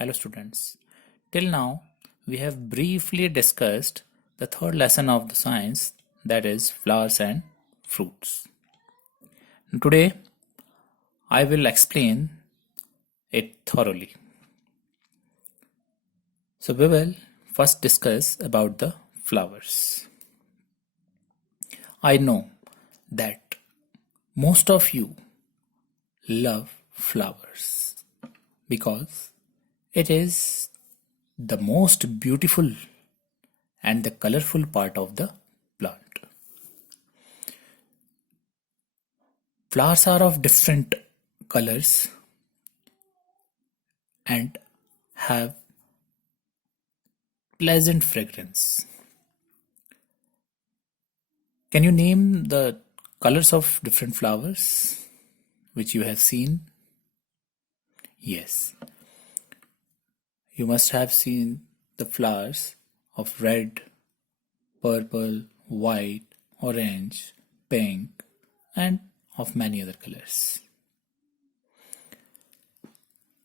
Hello students. Till now we have briefly discussed the third lesson of the science, that is flowers and fruits. Today I will explain it thoroughly. So we will first discuss about the flowers. I know that most of you love flowers because it is the most beautiful and the colorful part of the plant. Flowers are of different colors and have pleasant fragrance. Can you name the colors of different flowers which you have seen? Yes, you must have seen the flowers of red, purple, white, orange, pink, and of many other colors.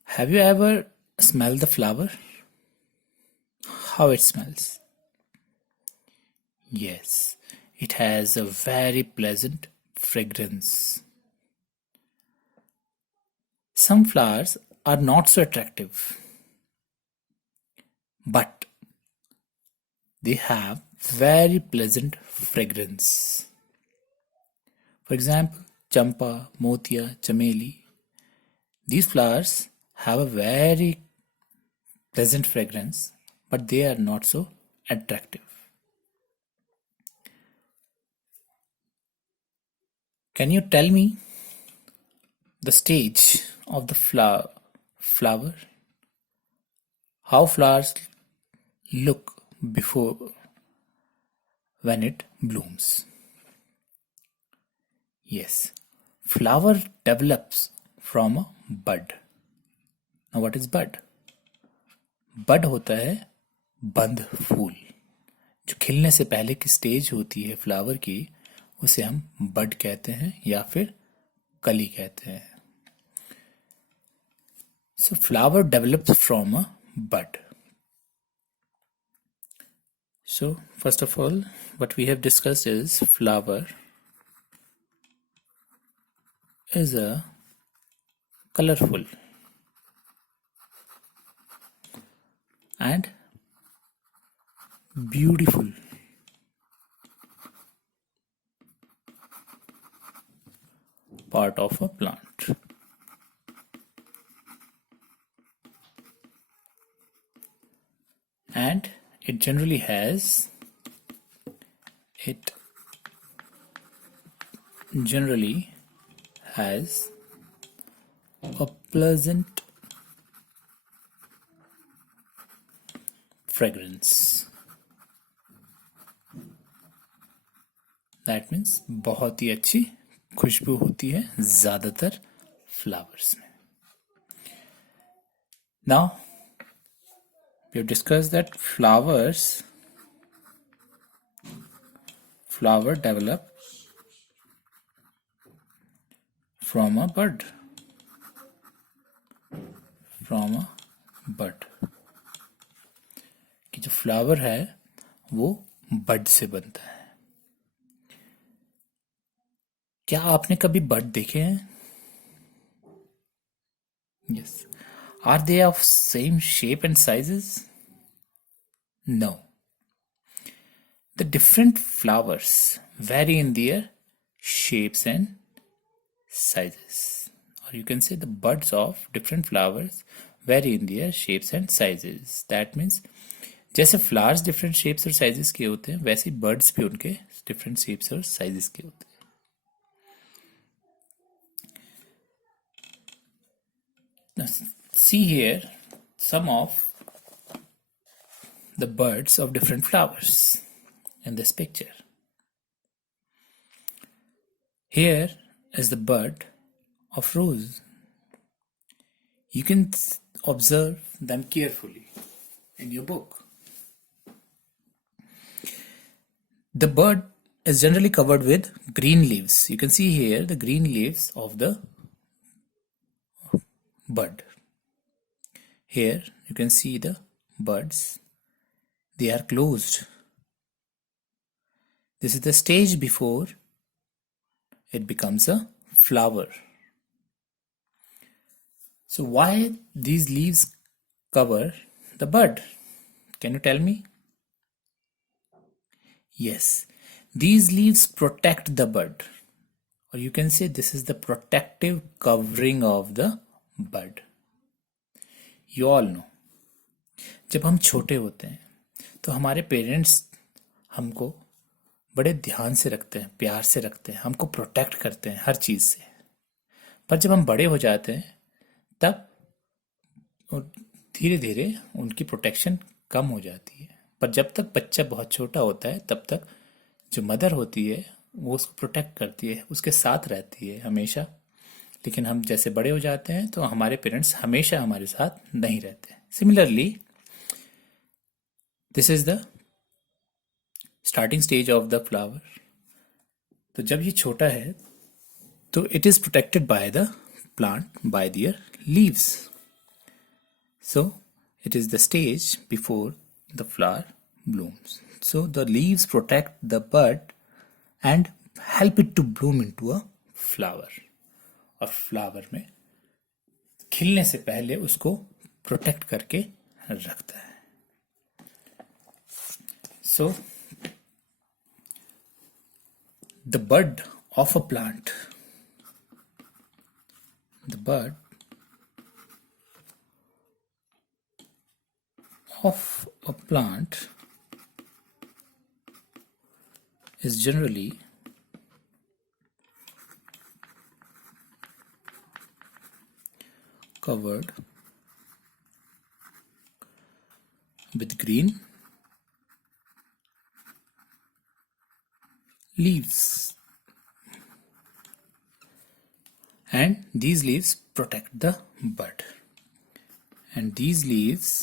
Have you ever smelled the flower? How it smells? Yes, it has a very pleasant fragrance. Some flowers are not so attractive, but they have very pleasant fragrance. For example, champa, motia, chameli. These flowers have a very pleasant fragrance, but they are not so attractive. Can you tell me the stage of the flower? How flowers look before when it blooms? Yes, flower develops from a bud. Now what is bud? बड होता है बंद फूल. जो खिलने से पहले की stage होती है फ्लावर की, उसे हम बड कहते हैं या फिर कली कहते हैं. So flower develops from a bud. So first of all, what we have discussed is flower is a colorful and beautiful part of a plant. And it generally has a pleasant fragrance. That means बहुत ही अच्छी खुशबू होती है ज़्यादातर flowers में. Now we have discussed that flower develop from a bud. कि जो flower है वो बड से बनता है. क्या आपने कभी बड देखे हैं? Yes. Are they of same shape and sizes? No. The different flowers vary in their shapes and sizes. Or you can say the buds of different flowers vary in their shapes and sizes. That means जैसे flowers different shapes और sizes के होते हैं, वैसे birds भी उनके different shapes और sizes के होते हैं. Now, see here some of the birds of different flowers in this picture. Here is the bud of rose. You can observe them carefully in your book. The bud is generally covered with green leaves. You can see here the green leaves of the bud. Here you can see the buds. They are closed. This is the stage before it becomes a flower. So why these leaves cover the bud? Can you tell me? Yes, these leaves protect the bud, or you can say this is the protective covering of the bud. You all know, जब हम छोटे होते हैं तो हमारे parents हमको बड़े ध्यान से रखते हैं, प्यार से रखते हैं, हमको प्रोटेक्ट करते हैं हर चीज़ से। पर जब हम बड़े हो जाते हैं तब धीरे धीरे उनकी प्रोटेक्शन कम हो जाती है। पर जब तक बच्चा बहुत छोटा होता है तब तक जो मदर होती है वो उसको प्रोटेक्ट करती है, उसके साथ रहती है हमेशा। लेकिन हम जैसे बड़े हो जाते हैं तो हमारे पेरेंट्स हमेशा हमारे साथ नहीं रहते। Similarly this is the starting stage of the flower. तो जब ये छोटा है तो it is protected by the plant by there leaves. So it is the stage before the flower blooms. So the leaves protect the bud and help it to bloom into a flower. और flower में खिलने से पहले उसको protect करके रखता है। So the bud of a plant, the bud of a plant is generally covered with green leaves, and these leaves protect the bud, and these leaves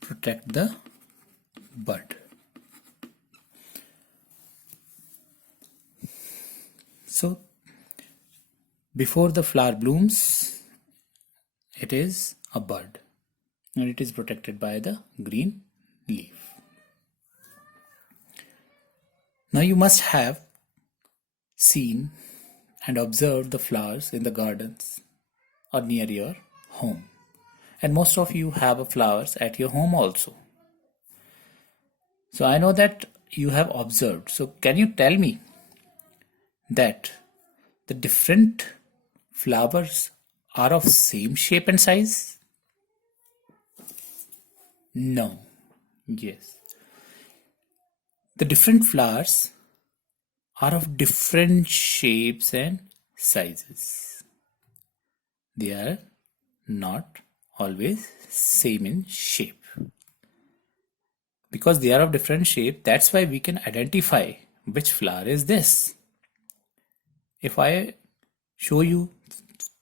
protect the bud. So before the flower blooms, it is a bud and it is protected by the green leaf. Now you must have seen and observed the flowers in the gardens or near your home. And most of you have flowers at your home also. So I know that you have observed. So can you tell me that the different flowers are of same shape and size? No. Yes. The different flowers are of different shapes and sizes. They are not always same in shape. Because they are of different shape, that's why we can identify which flower is this. If I show you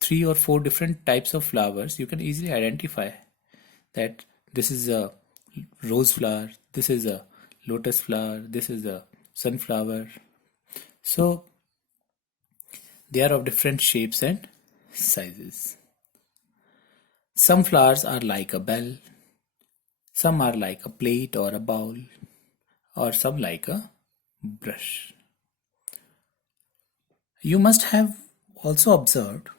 3 or 4 different types of flowers, you can easily identify that this is a rose flower, this is a lotus flower, this is a sunflower. So they are of different shapes and sizes. Some flowers are like a bell, some are like a plate or a bowl, or some like a brush. You must have also observed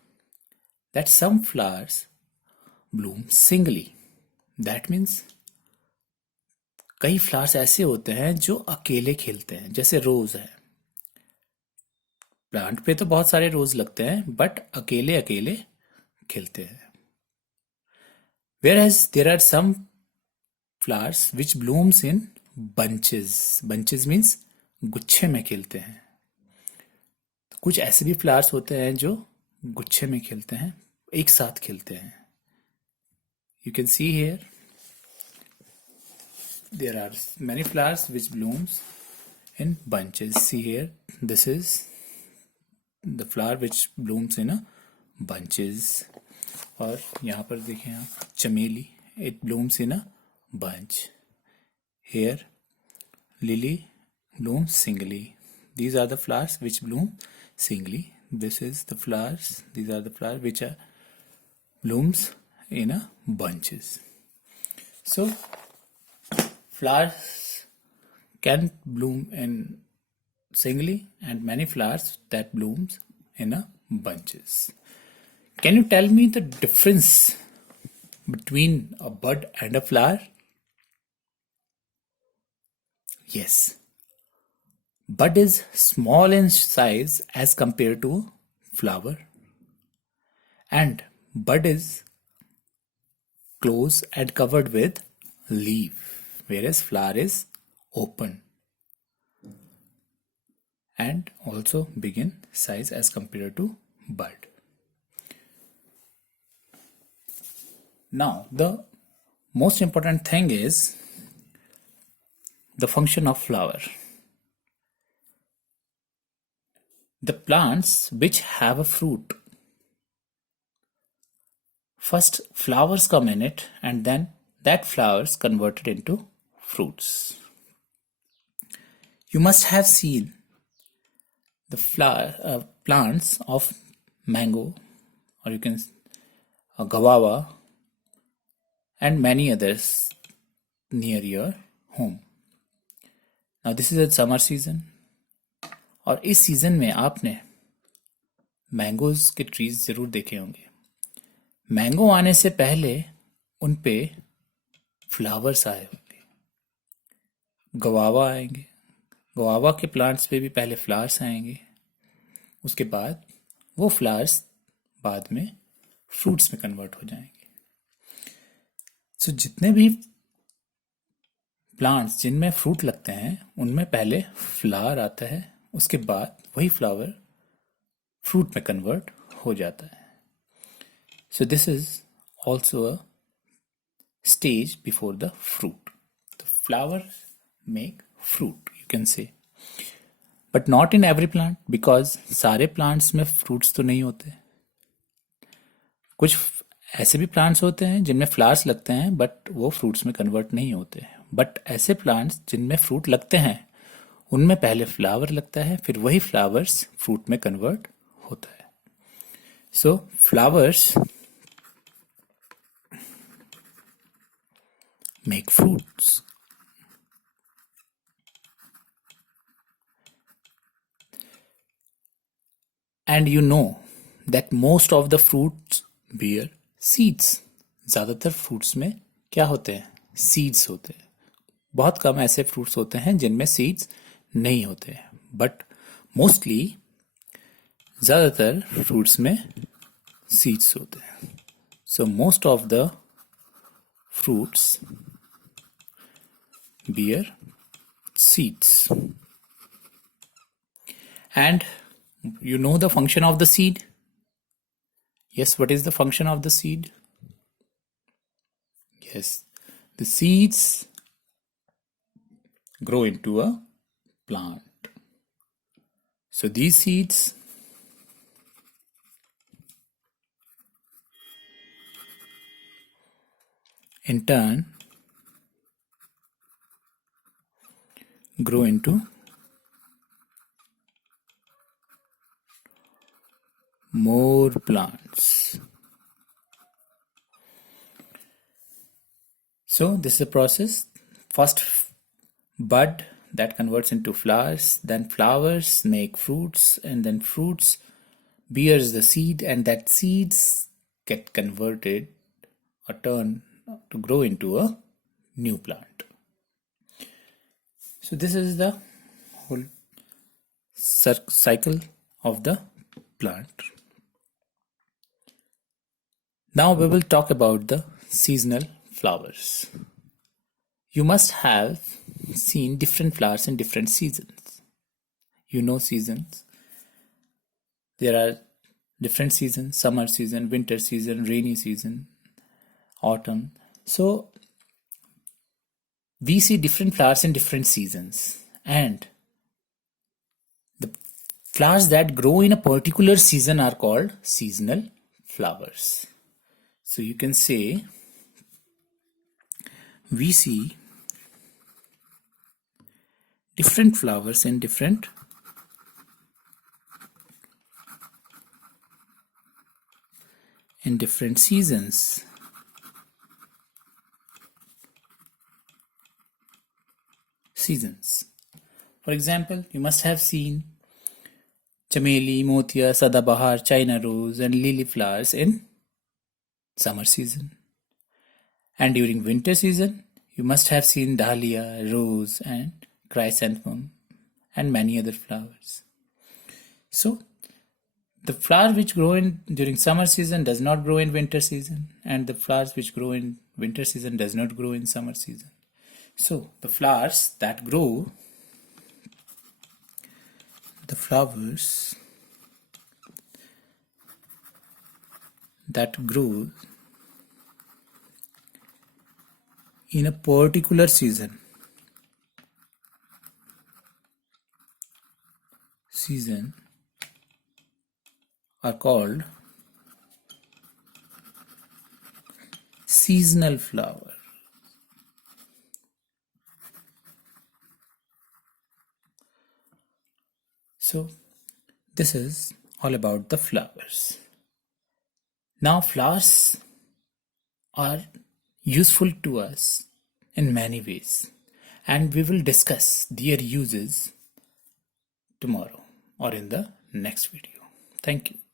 that some flowers bloom singly. That means कई flowers ऐसे होते हैं जो अकेले खिलते हैं, जैसे रोज है। प्लांट पे तो बहुत सारे रोज लगते हैं बट अकेले अकेले खिलते हैं। Whereas there are some flowers which blooms in bunches. Bunches means गुच्छे में खिलते हैं। तो कुछ ऐसे भी फ्लावर्स होते हैं जो गुच्छे में खिलते हैं, एक साथ खिलते हैं। You can see here there are many flowers which blooms in bunches. See here, this is the flower which blooms in a bunches. और यहाँ पर देखें आप चमेली, it blooms in a bunch. Here lily blooms singly. These are the flowers which bloom singly. this is the flowers. These are the flowers which are blooms in a bunches. So flowers can bloom in singly and many flowers that blooms in a bunches. Can you tell me the difference between a bud and a flower? Yes. Bud is small in size as compared to flower, and bud is close and covered with leaf, whereas flower is open and also big in size as compared to bud. Now, the most important thing is the function of flower. The plants which have a fruit, first flowers come in it and then that flowers converted into fruits. You must have seen the plants of mango, or you can guava and many others near your home. Now this is a summer season, और इस season में आपने mangoes के trees जरूर देखे होंगे. Mango आने से पहले उन पे फ्लावर्स आए होंगे. गवावा आएंगे, गवावा के प्लांट्स पे भी पहले फ्लावर्स आएंगे, उसके बाद वो फ्लावर्स बाद में फ्रूट्स में कन्वर्ट हो जाएंगे. सो जितने भी प्लांट्स जिनमें फ्रूट लगते हैं उनमें पहले फ्लावर आता है, उसके बाद वही फ्लावर फ्रूट में कन्वर्ट हो जाता है. So this is also a stage before the fruit. The flower make fruit, you can say, but not in every plant, because सारे प्लांट्स में फ्रूट्स तो नहीं होते. कुछ ऐसे भी प्लांट्स होते हैं जिनमें फ्लावर्स लगते हैं बट वो फ्रूट्स में कन्वर्ट नहीं होते. बट ऐसे प्लांट्स जिनमें फ्रूट लगते हैं उनमें पहले फ्लावर लगता है, फिर वही फ्लावर्स फ्रूट में कन्वर्ट होता है. So flowers make fruits. And you know that most of the fruits bear seeds. ज्यादातर फ्रूट्स में क्या होते हैं? सीड्स होते हैं. बहुत कम ऐसे फ्रूट्स होते हैं जिनमें सीड्स नहीं होते हैं, बट मोस्टली ज्यादातर फ्रूट्स में सीड्स होते हैं. So most of the fruits bear seeds. And you know the function of the seed? Yes, what is the function of the seed? Yes, the seeds grow into a plant. So these seeds in turn grow into more plants. So this is a process. First bud that converts into flowers, then flowers make fruits, and then fruits bears the seed, and that seeds get converted or turn to grow into a new plant. So this is the whole cycle of the plant. Now we will talk about the seasonal flowers. You must have seen different flowers in different seasons. You know seasons. There are different seasons: summer season, winter season, rainy season, autumn. So we see different flowers in different seasons, and the flowers that grow in a particular season are called seasonal flowers. So you can say we see different flowers in different in different seasons. For example, you must have seen chameli, motia, sadabahar, china rose, and lily flowers in summer season. And during winter season, you must have seen dahlia, rose, and chrysanthemum, and many other flowers. So, the flower which grow in during summer season does not grow in winter season, and the flowers which grow in winter season does not grow in summer season. So, the flowers that grow in a particular season are called seasonal flower. So this is all about the flowers. Now flowers are useful to us in many ways, and we will discuss their uses tomorrow or in the next video. Thank you.